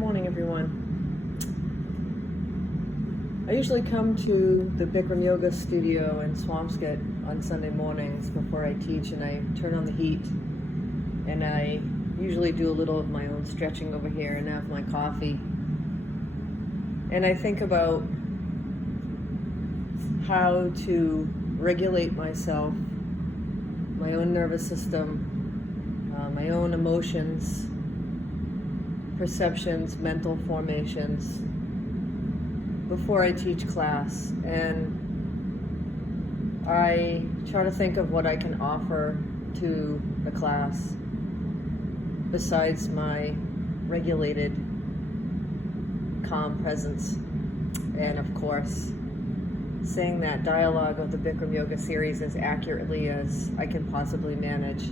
morning, everyone. I usually come to the Bikram Yoga studio in Swampscott on Sunday mornings before I teach, and I turn on the heat, and I usually do a little of my own stretching over here and have my coffee. And I think about how to regulate myself, my own nervous system, my own emotions, perceptions, mental formations before I teach class. And I try to think of what I can offer to the class besides my regulated, calm presence. And of course, saying that dialogue of the Bikram Yoga series as accurately as I can possibly manage.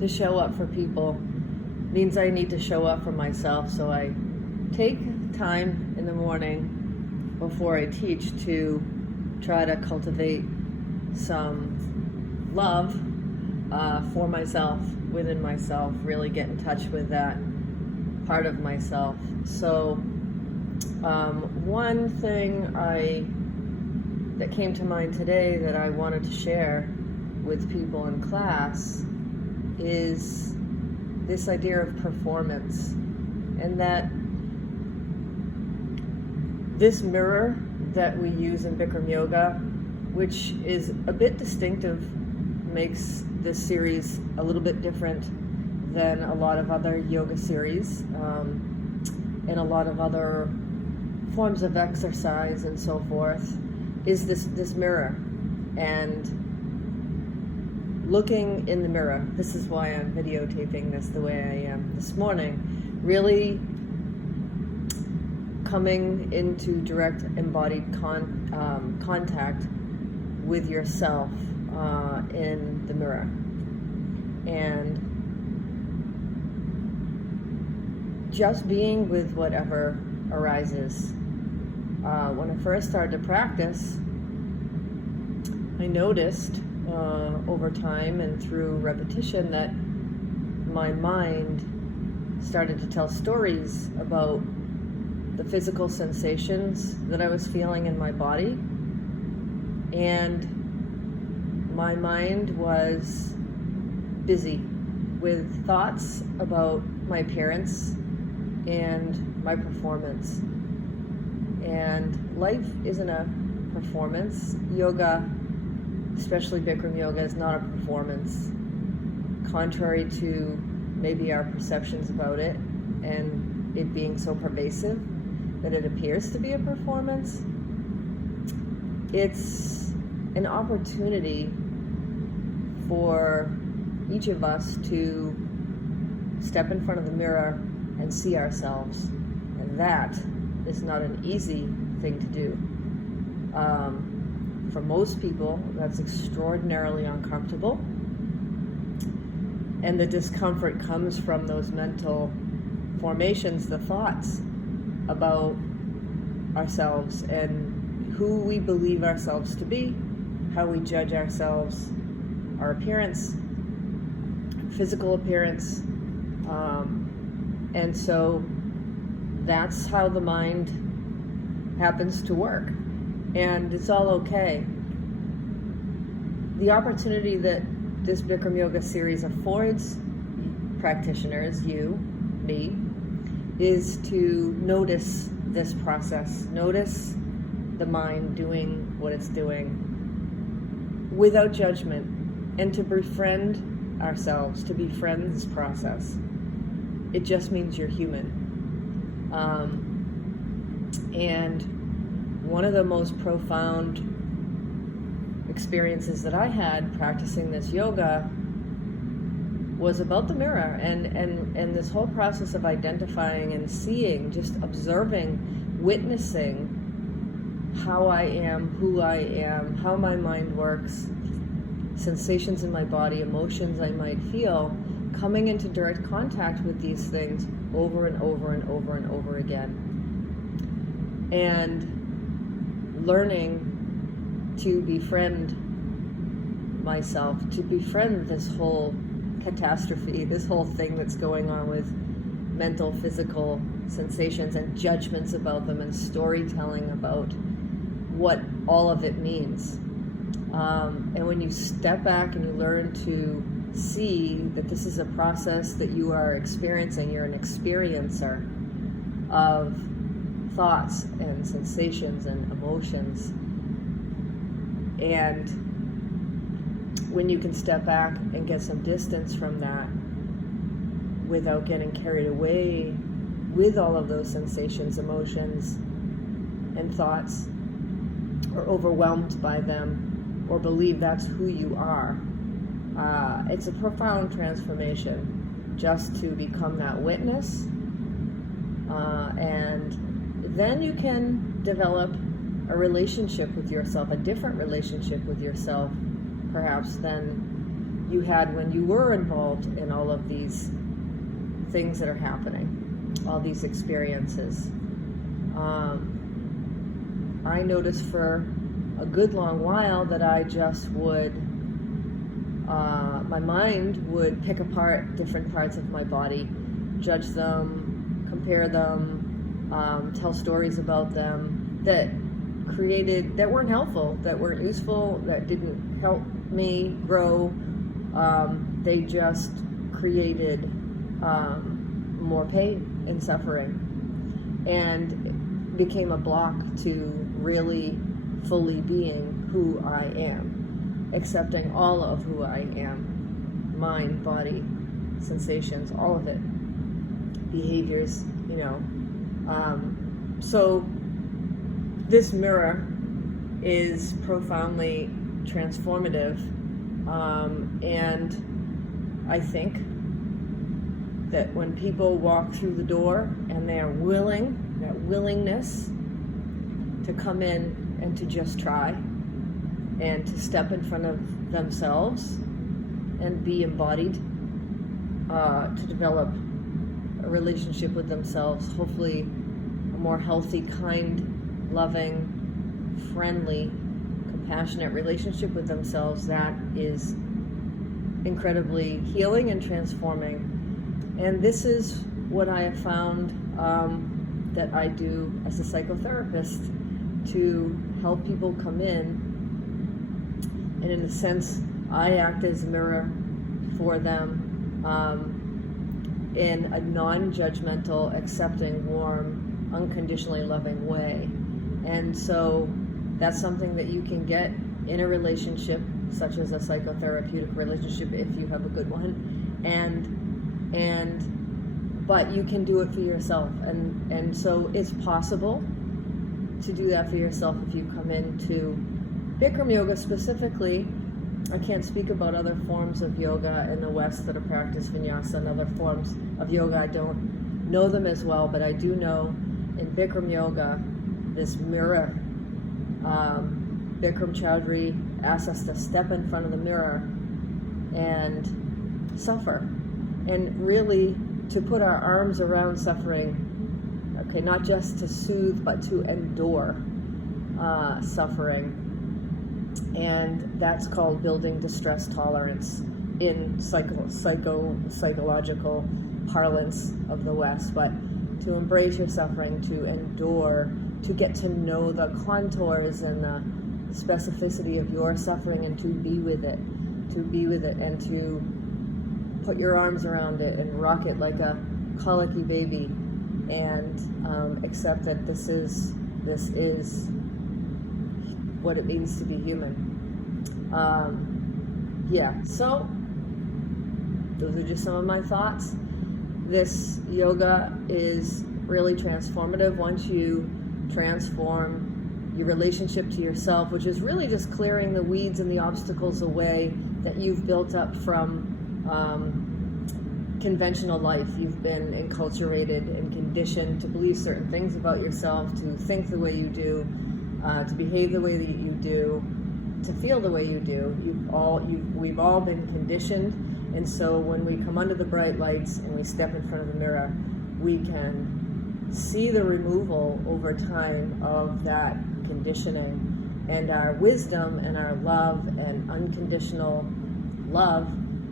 To show up for people means I need to show up for myself, so I take time in the morning before I teach to try to cultivate some love for myself, within myself, really get in touch with that part of myself. So one thing that came to mind today that I wanted to share with people in class is this idea of performance, and that this mirror that we use in Bikram Yoga, which is a bit distinctive, makes this series a little bit different than a lot of other yoga series and a lot of other forms of exercise and so forth, is this mirror. And looking in the mirror, this is why I'm videotaping this the way I am this morning, really coming into direct embodied contact with yourself in the mirror. And just being with whatever arises. When I first started to practice, I noticed over time and through repetition that my mind started to tell stories about the physical sensations that I was feeling in my body, and my mind was busy with thoughts about my appearance and my performance. And life isn't a performance. Yoga, especially Bikram Yoga, is not a performance, contrary to maybe our perceptions about it and it being so pervasive that it appears to be a performance. It's an opportunity for each of us to step in front of the mirror and see ourselves. And that is not an easy thing to do. For most people, that's extraordinarily uncomfortable. And the discomfort comes from those mental formations, the thoughts about ourselves and who we believe ourselves to be, how we judge ourselves, our appearance, physical appearance. And so that's how the mind happens to work. And it's all okay. The opportunity that this Bikram Yoga series affords practitioners, you, me, is to notice this process, notice the mind doing what it's doing without judgment, and to befriend ourselves, to befriend this process. It just means you're human. And one of the most profound experiences that I had practicing this yoga was about the mirror and this whole process of identifying and seeing, just observing, witnessing how I am, who I am, how my mind works, sensations in my body, emotions I might feel, coming into direct contact with these things over and over and over and over again. And learning to befriend myself, to befriend this whole catastrophe, this whole thing that's going on with mental, physical sensations and judgments about them and storytelling about what all of it means. And when you step back and you learn to see that this is a process that you are experiencing, you're an experiencer of thoughts and sensations and emotions. And when you can step back and get some distance from that without getting carried away with all of those sensations, emotions, and thoughts, or overwhelmed by them, or believe that's who you are, it's a profound transformation just to become that witness. And then you can develop a relationship with yourself, a different relationship with yourself, perhaps, than you had when you were involved in all of these things that are happening, all these experiences. I noticed for a good long while that I just would, my mind would pick apart different parts of my body, judge them, compare them, tell stories about them that weren't helpful, that weren't useful, that didn't help me grow. They just created more pain and suffering, and became a block to really fully being who I am, accepting all of who I am, mind, body, sensations, all of it, behaviors, so this mirror is profoundly transformative, and I think that when people walk through the door and they are willing, that willingness to come in and to just try and to step in front of themselves and be embodied, to develop a relationship with themselves, hopefully a more healthy, kind, loving, friendly, compassionate relationship with themselves, that is incredibly healing and transforming. And this is what I have found that I do as a psychotherapist, to help people come in, and in a sense I act as a mirror for them, in a non-judgmental, accepting, warm, unconditionally loving way. And so that's something that you can get in a relationship, such as a psychotherapeutic relationship, if you have a good one, but you can do it for yourself, and so it's possible to do that for yourself if you come into Bikram yoga specifically. I can't speak about other forms of yoga in the West that are practiced, vinyasa and other forms of yoga. I don't know them as well, but I do know in Bikram yoga, this mirror, Bikram Chaudhry asks us to step in front of the mirror and suffer, and really to put our arms around suffering, okay, not just to soothe, but to endure suffering. And that's called building distress tolerance in psychological parlance of the West. But to embrace your suffering, to endure, to get to know the contours and the specificity of your suffering, and to be with it, and to put your arms around it and rock it like a colicky baby, and accept that this is what it means to be human. So those are just some of my thoughts. This yoga is really transformative once you transform your relationship to yourself, which is really just clearing the weeds and the obstacles away that you've built up from conventional life. You've been enculturated and conditioned to believe certain things about yourself, to think the way you do, to behave the way that you do, to feel the way you do. We've all been conditioned, and so when we come under the bright lights and we step in front of the mirror, we can see the removal over time of that conditioning, and our wisdom and our love and unconditional love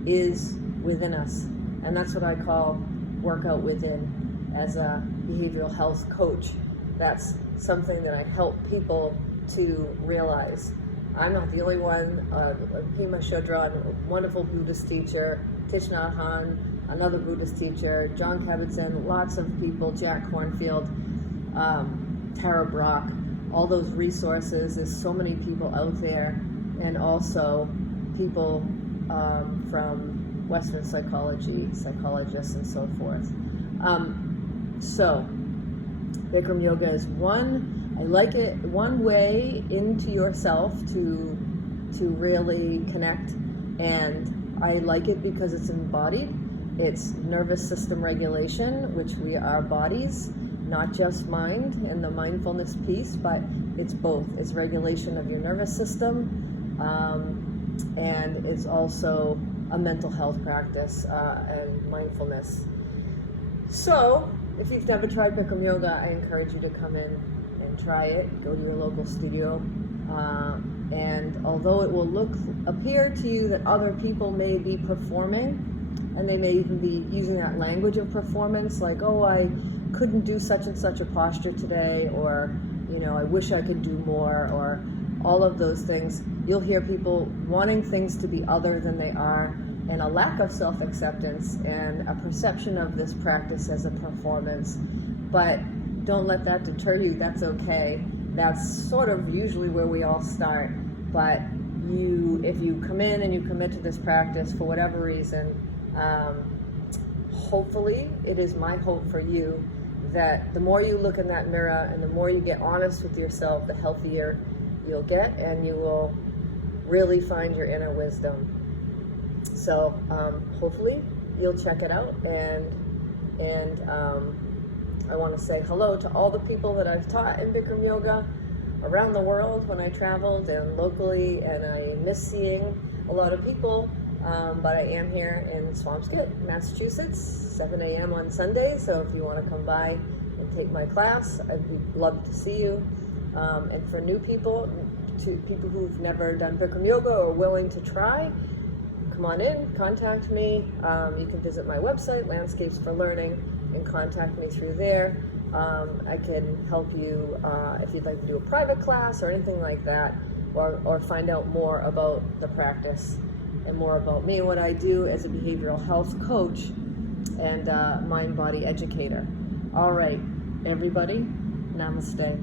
is within us. And that's what I call work out within as a behavioral health coach. That's something that I help people to realize. I'm not the only one. Pema Chodron, a wonderful Buddhist teacher, Thich Nhat Hanh, another Buddhist teacher, John Kabat-Zinn, lots of people, Jack Kornfield, Tara Brach, all those resources. There's so many people out there, and also people from Western psychology, psychologists, and so forth. So Bikram yoga is one way into yourself to really connect, and I like it because it's embodied. It's nervous system regulation, which we are bodies, not just mind and the mindfulness piece, but it's both. It's regulation of your nervous system, and it's also a mental health practice and mindfulness. So if you've never tried Bikram yoga, I encourage you to come in and try it. Go to your local studio, and although it will appear to you that other people may be performing, and they may even be using that language of performance, like, oh, I couldn't do such and such a posture today, or, you know, I wish I could do more, or all of those things. You'll hear people wanting things to be other than they are, and a lack of self-acceptance, and a perception of this practice as a performance. But don't let that deter you. That's okay. That's sort of usually where we all start. But if you come in and you commit to this practice for whatever reason, hopefully, it is my hope for you that the more you look in that mirror and the more you get honest with yourself, the healthier you'll get, and you will really find your inner wisdom. So hopefully you'll check it out, and I want to say hello to all the people that I've taught in Bikram yoga around the world when I traveled and locally, and I miss seeing a lot of people. But I am here in Swampscott, Massachusetts, 7 a.m. on Sunday, so if you want to come by and take my class, I'd love to see you. And for new people, to people who've never done Bikram yoga or willing to try, come on in, contact me. You can visit my website, Landscapes for Learning, and contact me through there. I can help you if you'd like to do a private class or anything like that, or find out more about the practice and more about me and what I do as a behavioral health coach and mind-body educator. All right, everybody, namaste.